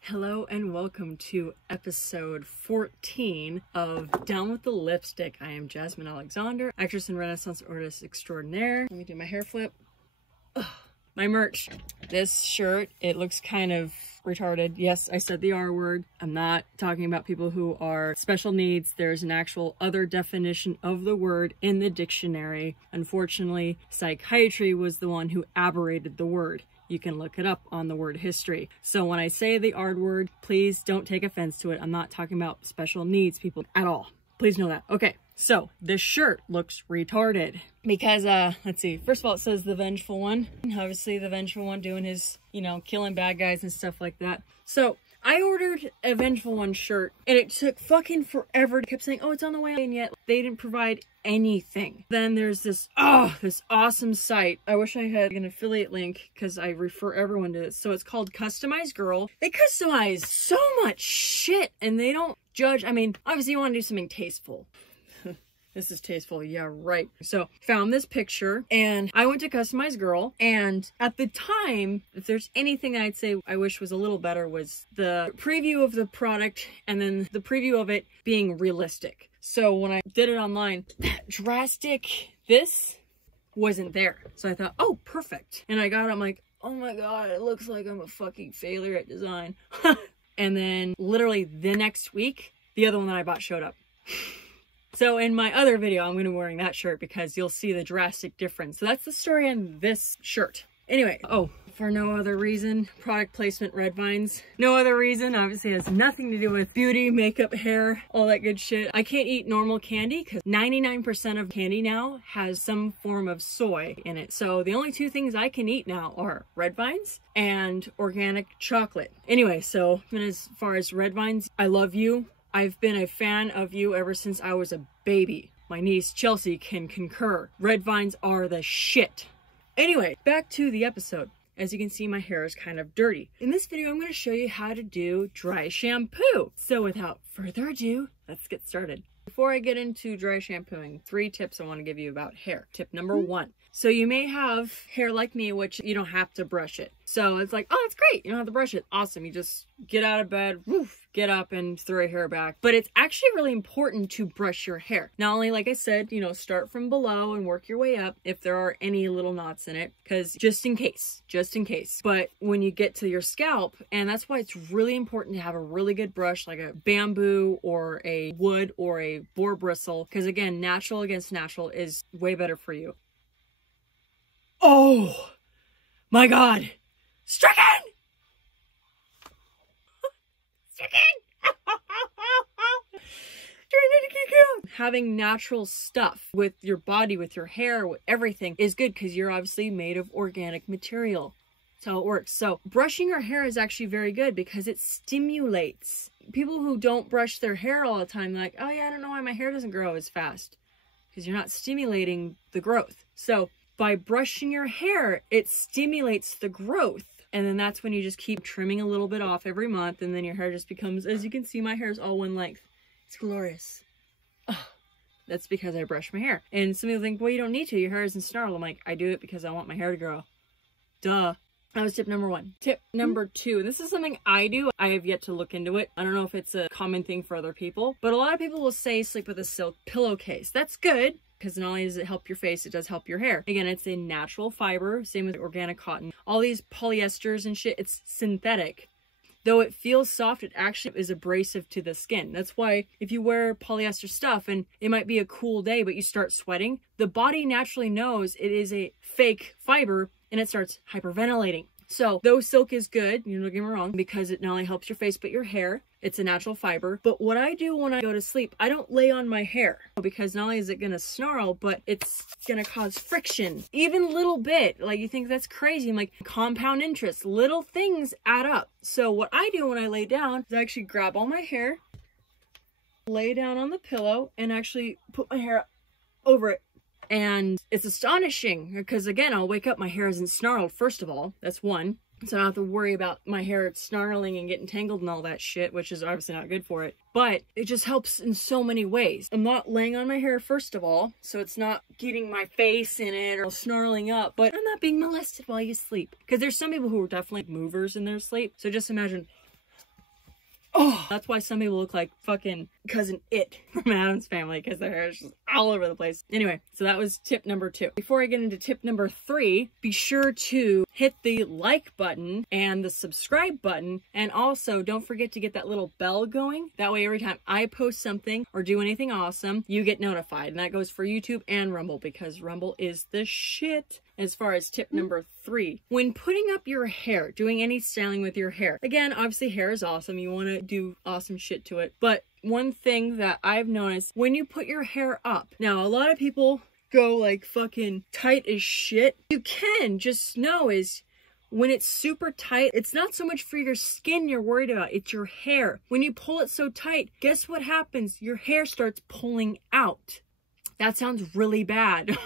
Hello and welcome to episode 14 of Down with the Lipstick. I am Jasmine Alexander, actress and Renaissance artist extraordinaire. Let me do my hair flip. Ugh. My merch. This shirt, it looks kind of retarded. Yes, I said the R word. I'm not talking about people who are special needs. There's an actual other definition of the word in the dictionary. Unfortunately, psychiatry was the one who aberrated the word. You can look it up on the word history. So when I say the R word, please don't take offense to it. I'm not talking about special needs people at all. Please know that. Okay, so this shirt looks retarded because, let's see. First of all, it says the vengeful one. Obviously the vengeful one doing his, killing bad guys and stuff like that. So I ordered a vengeful one shirt and it took fucking forever. It kept saying, oh, it's on the way, and yet they didn't provide anything. Then there's this awesome site. I wish I had an affiliate link because I refer everyone to this. So it's called Customize Girl. They customize so much shit and they don't judge. I mean, obviously you want to do something tasteful. This is tasteful, yeah, right. So found this picture and I went to Customize Girl, and at the time, if there's anything I'd say I wish was a little better, was the preview of the product and then the preview of it being realistic. So when I did it online, that drastic, this wasn't there. So I thought, oh, perfect. And I got it, I'm like, oh my God, it looks like I'm a fucking failure at design. And then literally the next week, the other one that I bought showed up. So in my other video, I'm going to be wearing that shirt because you'll see the drastic difference. So that's the story on this shirt. Anyway, for no other reason, product placement, Red Vines. No other reason, obviously it has nothing to do with beauty, makeup, hair, all that good shit. I can't eat normal candy because 99% of candy now has some form of soy in it. So the only two things I can eat now are Red Vines and organic chocolate. Anyway, so as far as Red Vines, I love you. I've been a fan of you ever since I was a baby. My niece Chelsea can concur. Red Vines are the shit. Anyway, back to the episode. As you can see, my hair is kind of dirty. In this video, I'm going to show you how to do dry shampoo. So without further ado, let's get started. Before I get into dry shampooing, 3 tips I want to give you about hair. Tip number 1. So you may have hair like me, which you don't have to brush it. So it's like, oh, it's great. You don't have to brush it. Awesome. You just get out of bed, woof, get up and throw your hair back. But it's actually really important to brush your hair. Not only, like I said, start from below and work your way up if there are any little knots in it, because just in case. But when you get to your scalp, and that's why it's really important to have a really good brush, like a bamboo or a wood or a boar bristle, because again, natural against natural is way better for you. Oh my God. Stricken! Having natural stuff with your body, with your hair, with everything is good because you're obviously made of organic material. That's how it works. So brushing your hair is actually very good because it stimulates. People who don't brush their hair all the time, like, oh yeah, I don't know why my hair doesn't grow as fast. Because you're not stimulating the growth. So by brushing your hair, it stimulates the growth. And then that's when you just keep trimming a little bit off every month. And then your hair just becomes, as you can see, my hair is all one length. It's glorious. Oh, that's because I brush my hair. And some people think, well, you don't need to. Your hair isn't snarled. I'm like, I do it because I want my hair to grow. Duh. That was tip number 1. Tip number 2, and this is something I do. I have yet to look into it. I don't know if it's a common thing for other people, but a lot of people will say sleep with a silk pillowcase. That's good, because not only does it help your face, it does help your hair. Again, it's a natural fiber, same with organic cotton. All these polyesters and shit, it's synthetic. Though it feels soft, it actually is abrasive to the skin. That's why if you wear polyester stuff and it might be a cool day, but you start sweating, the body naturally knows it is a fake fiber and it starts hyperventilating. So though silk is good, don't get me wrong, because it not only helps your face, but your hair, it's a natural fiber. But what I do when I go to sleep, I don't lay on my hair because not only is it going to snarl, but it's going to cause friction. Even a little bit, like you think that's crazy. I'm like, compound interest, little things add up. So what I do when I lay down is I actually grab all my hair, lay down on the pillow, and actually put my hair over it. And it's astonishing because, again, I'll wake up, my hair isn't snarled, first of all. That's 1. so I don't have to worry about my hair snarling and getting tangled and all that shit, which is obviously not good for it. But it just helps in so many ways. I'm not laying on my hair, first of all, so it's not getting my face in it or snarling up, but I'm not being molested while you sleep. Because there's some people who are definitely movers in their sleep. So just imagine, oh, that's why some people look like fucking cousin It from Addams Family, because their hair is just all over the place. Anyway, so that was tip number 2. Before I get into tip number 3, be sure to hit the like button and the subscribe button, and also don't forget to get that little bell going. That way every time I post something or do anything awesome, you get notified. And that goes for YouTube and Rumble, because Rumble is the shit. As far as tip number 3, when putting up your hair, doing any styling with your hair, again, obviously hair is awesome. You want to do awesome shit to it. But one thing that I've noticed, when you put your hair up, now a lot of people go like fucking tight as shit. You can just know is when it's super tight, it's not so much for your skin you're worried about, it's your hair. When you pull it so tight, guess what happens? Your hair starts pulling out. That sounds really bad.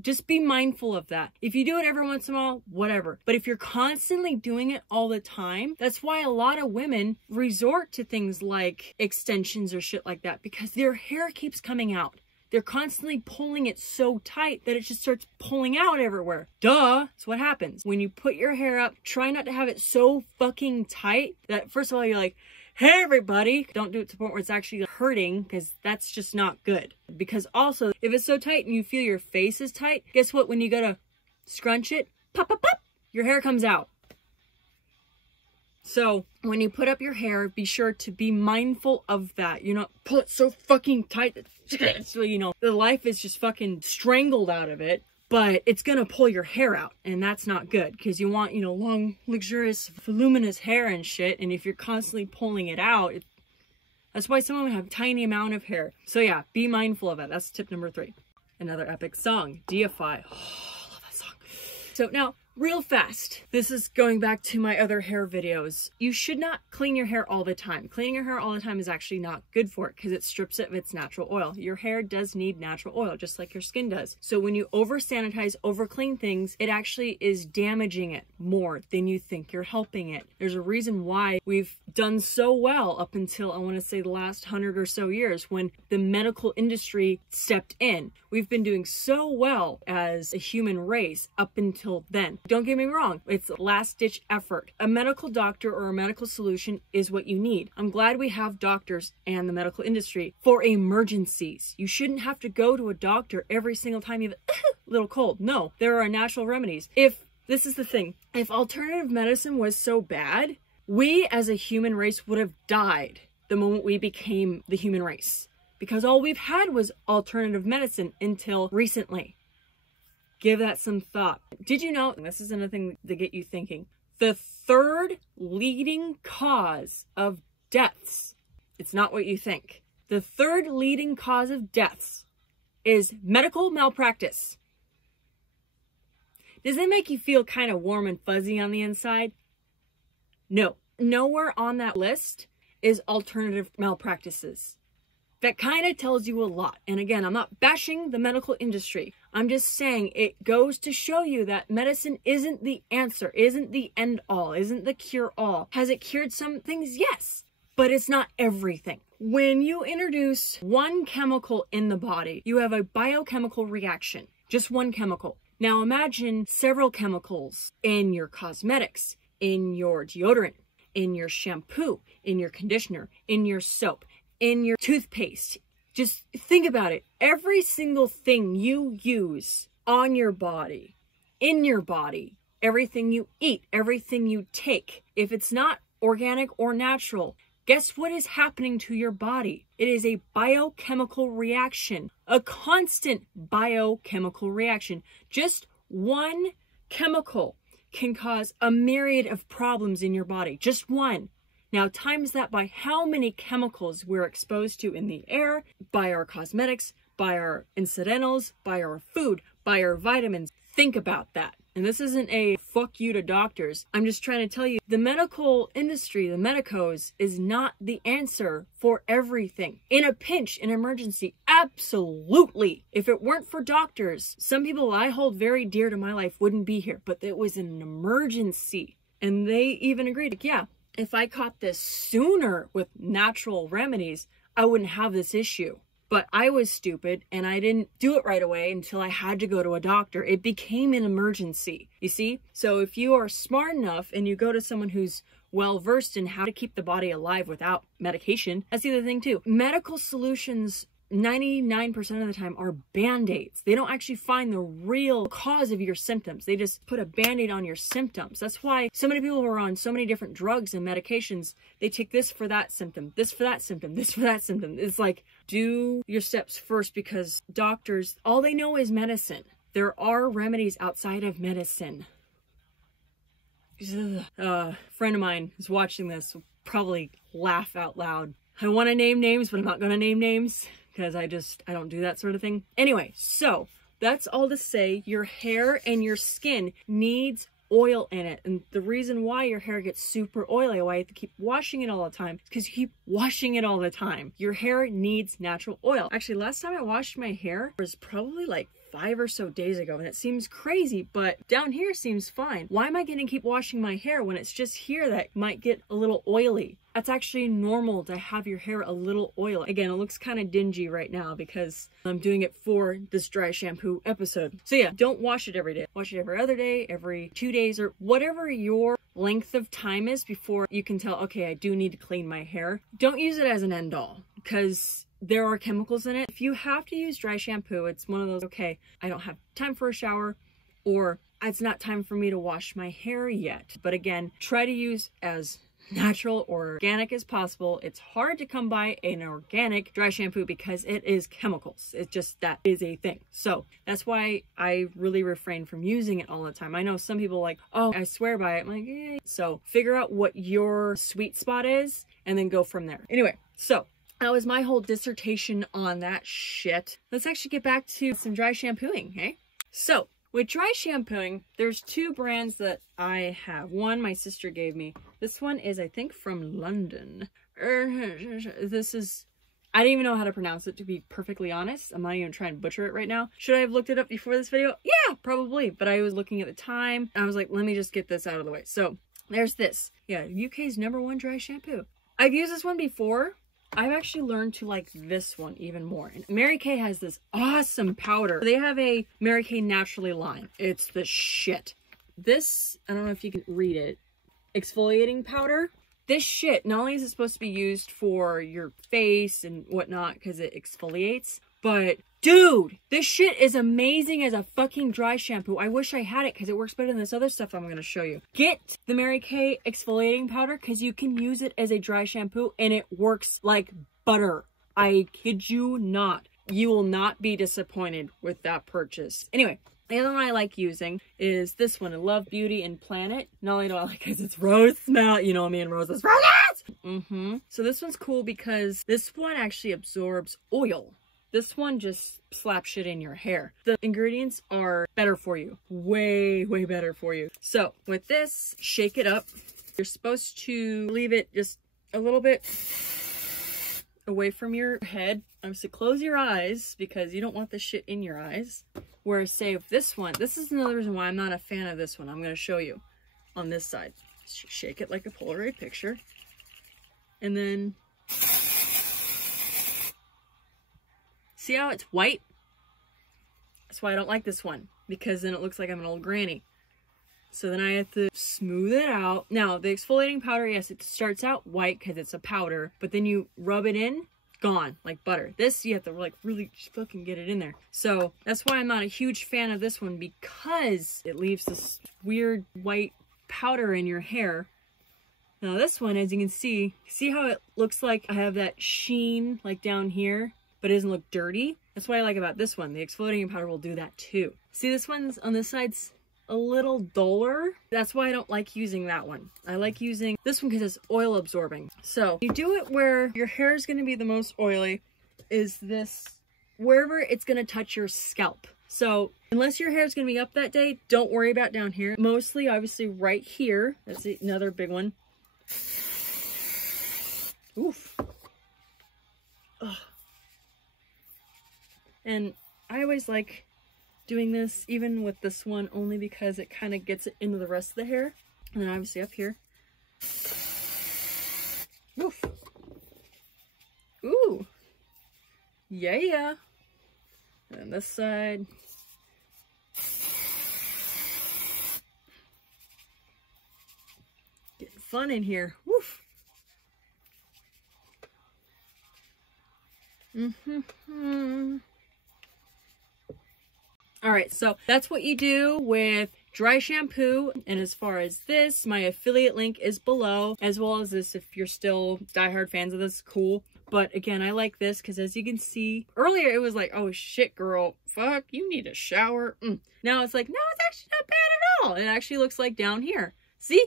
Just be mindful of that. If you do it every once in a while, whatever. But if you're constantly doing it all the time, that's why a lot of women resort to things like extensions or shit like that, because their hair keeps coming out. They're constantly pulling it so tight that it just starts pulling out everywhere. Duh! That's what happens. When you put your hair up, try not to have it so fucking tight that, first of all, you're like, hey everybody, don't do it to the point where it's actually hurting, because that's just not good. Because also, if it's so tight and you feel your face is tight, guess what? When you go to scrunch it, pop, pop, pop, your hair comes out. So when you put up your hair, be sure to be mindful of that. You know, pull it so fucking tight that, so, you know, the life is just fucking strangled out of it. But it's gonna pull your hair out, and that's not good, because you want, you know, long, luxurious, voluminous hair and shit, and if you're constantly pulling it out, that's why some women have a tiny amount of hair. So yeah, be mindful of that. That's tip number 3. Another epic song, Deify. Oh, I love that song. So now, real fast, this is going back to my other hair videos. You should not clean your hair all the time. Cleaning your hair all the time is actually not good for it, because it strips it of its natural oil. Your hair does need natural oil, just like your skin does. So when you over sanitize, over clean things, it actually is damaging it more than you think you're helping it. There's a reason why we've done so well up until, I want to say, the last 100 or so years, when the medical industry stepped in. We've been doing so well as a human race up until then. Don't get me wrong, it's a last-ditch effort. A medical doctor or a medical solution is what you need. I'm glad we have doctors and the medical industry for emergencies. You shouldn't have to go to a doctor every single time you have a little cold. No, there are natural remedies. This is the thing, if alternative medicine was so bad, we as a human race would have died the moment we became the human race. Because all we've had was alternative medicine until recently. Give that some thought. Did you know, and this is another thing to get you thinking, the 3rd leading cause of deaths, it's not what you think. The 3rd leading cause of deaths is medical malpractice. Does it make you feel kind of warm and fuzzy on the inside? No. Nowhere on that list is alternative malpractices. That kind of tells you a lot. And again, I'm not bashing the medical industry. I'm just saying it goes to show you that medicine isn't the answer, isn't the end all, isn't the cure all. Has it cured some things? Yes, but it's not everything. When you introduce one chemical in the body, you have a biochemical reaction, just one chemical. Now imagine several chemicals in your cosmetics, in your deodorant, in your shampoo, in your conditioner, in your soap, in your toothpaste. Just think about it. Every single thing you use on your body, in your body, everything you eat, everything you take, if it's not organic or natural, guess what is happening to your body? It is a biochemical reaction, a constant biochemical reaction. Just one chemical can cause a myriad of problems in your body. Just one. Now times that by how many chemicals we're exposed to in the air, by our cosmetics, by our incidentals, by our food, by our vitamins. Think about that. And this isn't a fuck you to doctors. I'm just trying to tell you, the medical industry, the medicos, is not the answer for everything. In a pinch, in emergency, absolutely. If it weren't for doctors, some people I hold very dear to my life wouldn't be here, but it was an emergency. And they even agreed, like, yeah, if I caught this sooner with natural remedies, I wouldn't have this issue. But I was stupid and I didn't do it right away until I had to go to a doctor. It became an emergency, you see? So if you are smart enough and you go to someone who's well-versed in how to keep the body alive without medication, that's the other thing too. Medical solutions 99% of the time are band-aids. They don't actually find the real cause of your symptoms. They just put a band-aid on your symptoms. That's why so many people who are on so many different drugs and medications, they take this for that symptom, this for that symptom, this for that symptom. It's like, do your steps first, because doctors, all they know is medicine. There are remedies outside of medicine. A friend of mine who's watching this will probably laugh out loud. I want to name names, but I'm not going to name names, because I don't do that sort of thing. Anyway, so that's all to say, your hair and your skin needs oil in it. And the reason why your hair gets super oily, why you have to keep washing it all the time, is because you keep washing it all the time. Your hair needs natural oil. Actually, last time I washed my hair was probably like 5 or so days ago, and it seems crazy, but down here seems fine. Why am I going to keep washing my hair when it's just here that might get a little oily? That's actually normal to have your hair a little oily. Again, it looks kind of dingy right now because I'm doing it for this dry shampoo episode. So yeah, don't wash it every day. Wash it every other day, every 2 days, or whatever your length of time is before you can tell, okay, I do need to clean my hair. Don't use it as an end all, because there are chemicals in it. If you have to use dry shampoo, it's one of those, okay, I don't have time for a shower, or it's not time for me to wash my hair yet. But again, try to use as natural or organic as possible. It's hard to come by an organic dry shampoo because it is chemicals. It's just, that is a thing. So that's why I really refrain from using it all the time. I know some people like, oh, I swear by it. I'm like, eh. So figure out what your sweet spot is and then go from there. Anyway, so that was my whole dissertation on that shit. Let's actually get back to some dry shampooing, okay? So with dry shampooing, there's 2 brands that I have. One my sister gave me. This one is, I think, from London. This is, I don't even know how to pronounce it, to be perfectly honest. I'm not even trying to butcher it right now. Should I have looked it up before this video? Yeah, probably. But I was looking at the time. I was like, let me just get this out of the way. So there's this. Yeah, UK's #1 dry shampoo. I've used this one before. I've actually learned to like this one even more. And Mary Kay has this awesome powder. They have a Mary Kay Naturally line. It's the shit. This, I don't know if you can read it, exfoliating powder. This shit, not only is it supposed to be used for your face and whatnot because it exfoliates, but dude, this shit is amazing as a fucking dry shampoo. I wish I had it because it works better than this other stuff I'm going to show you. Get the Mary Kay exfoliating powder because you can use it as a dry shampoo and it works like butter. I kid you not. You will not be disappointed with that purchase. Anyway, the other one I like using is this one, Love Beauty and Planet. Not only do I like it because it's rose smell, you know me and roses. So this one's cool because this one actually absorbs oil. This one just slaps shit in your hair. The ingredients are better for you. Way, way better for you. So with this, shake it up. You're supposed to leave it just a little bit away from your head. Obviously close your eyes because you don't want this shit in your eyes. Whereas say with this one, this is another reason why I'm not a fan of this one. I'm going to show you on this side. Shake it like a Polaroid picture. And then see how it's white? That's why I don't like this one, because then it looks like I'm an old granny. So then I have to smooth it out. Now, the exfoliating powder, yes, it starts out white because it's a powder, but then you rub it in, gone, like butter. This, you have to like really fucking get it in there. So that's why I'm not a huge fan of this one, because it leaves this weird white powder in your hair. Now this one, as you can see how it looks like I have that sheen like down here, but it doesn't look dirty. That's what I like about this one. The exfoliating powder will do that too. See, this one's on this side's a little duller. That's why I don't like using that one. I like using this one because it's oil absorbing. So you do it where your hair is going to be the most oily, is this, wherever it's going to touch your scalp. So unless your hair is going to be up that day, don't worry about down here. Mostly, obviously, right here. That's another big one. Oof. Ugh. And I always like doing this, even with this one, only because it kind of gets it into the rest of the hair. And then obviously up here. Oof. Ooh. Yeah. And this side. Getting fun in here. Woof. All right, so that's what you do with dry shampoo. And as far as this, my affiliate link is below, as well as this if you're still diehard fans of this, cool. But again, I like this because as you can see, earlier it was like, oh shit, girl, fuck, you need a shower. Now it's like, no, it's actually not bad at all. It actually looks like down here. See?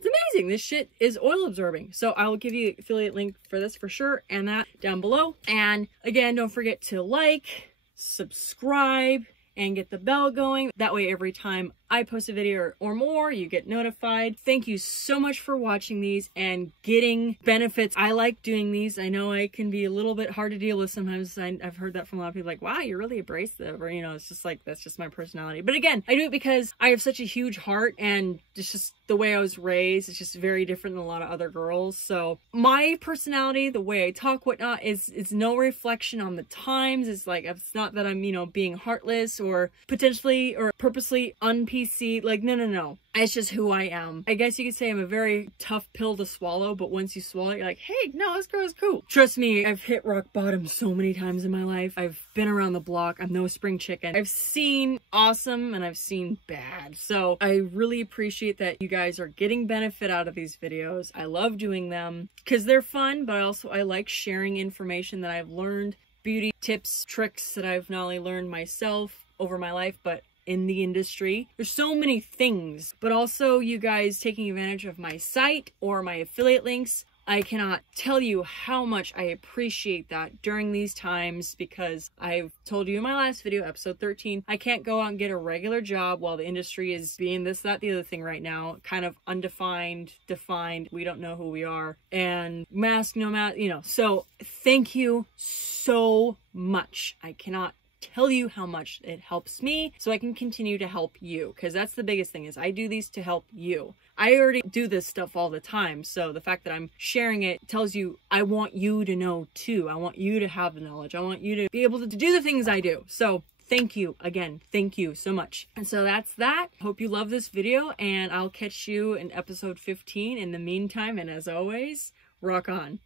It's amazing. This shit is oil absorbing. So I will give you the affiliate link for this for sure, and that down below. And again, don't forget to like, subscribe, and get the bell going. That way every time I post a video or more, you get notified. Thank you so much for watching these and getting benefits. I like doing these. I know I can be a little bit hard to deal with sometimes. I've heard that from a lot of people, like, wow, you're really abrasive, or, you know, it's just like, that's just my personality. But again, I do it because I have such a huge heart, and it's just the way I was raised. It's just very different than a lot of other girls. So my personality, the way I talk, whatnot, it's no reflection on the times. It's like, it's not that I'm, you know, being heartless or potentially or purposely un-PC. Like, no. It's just who I am. I guess you could say I'm a very tough pill to swallow, but once you swallow it, you're like, hey, no, this girl is cool. Trust me, I've hit rock bottom so many times in my life. I've been around the block. I'm no spring chicken. I've seen awesome and I've seen bad. So I really appreciate that you guys are getting benefit out of these videos. I love doing them because they're fun, but I like sharing information that I've learned, beauty tips, tricks that I've not only learned myself over my life, but in the industry. There's so many things, but also you guys taking advantage of my site or my affiliate links. I cannot tell you how much I appreciate that during these times, because I've told you in my last video, episode 13, I can't go out and get a regular job while the industry is being this, that, the other thing right now, kind of undefined, defined, we don't know who we are, and mask, no mask, you know. So thank you so much. I cannot tell you how much it helps me so I can continue to help you, because that's the biggest thing, is I do these to help you. I already do this stuff all the time, so the fact that I'm sharing it tells you I want you to know too. I want you to have the knowledge. I want you to be able to do the things I do. So thank you again. Thank you so much. And so that's that. Hope you love this video, and I'll catch you in episode 15 in the meantime, and as always, rock on.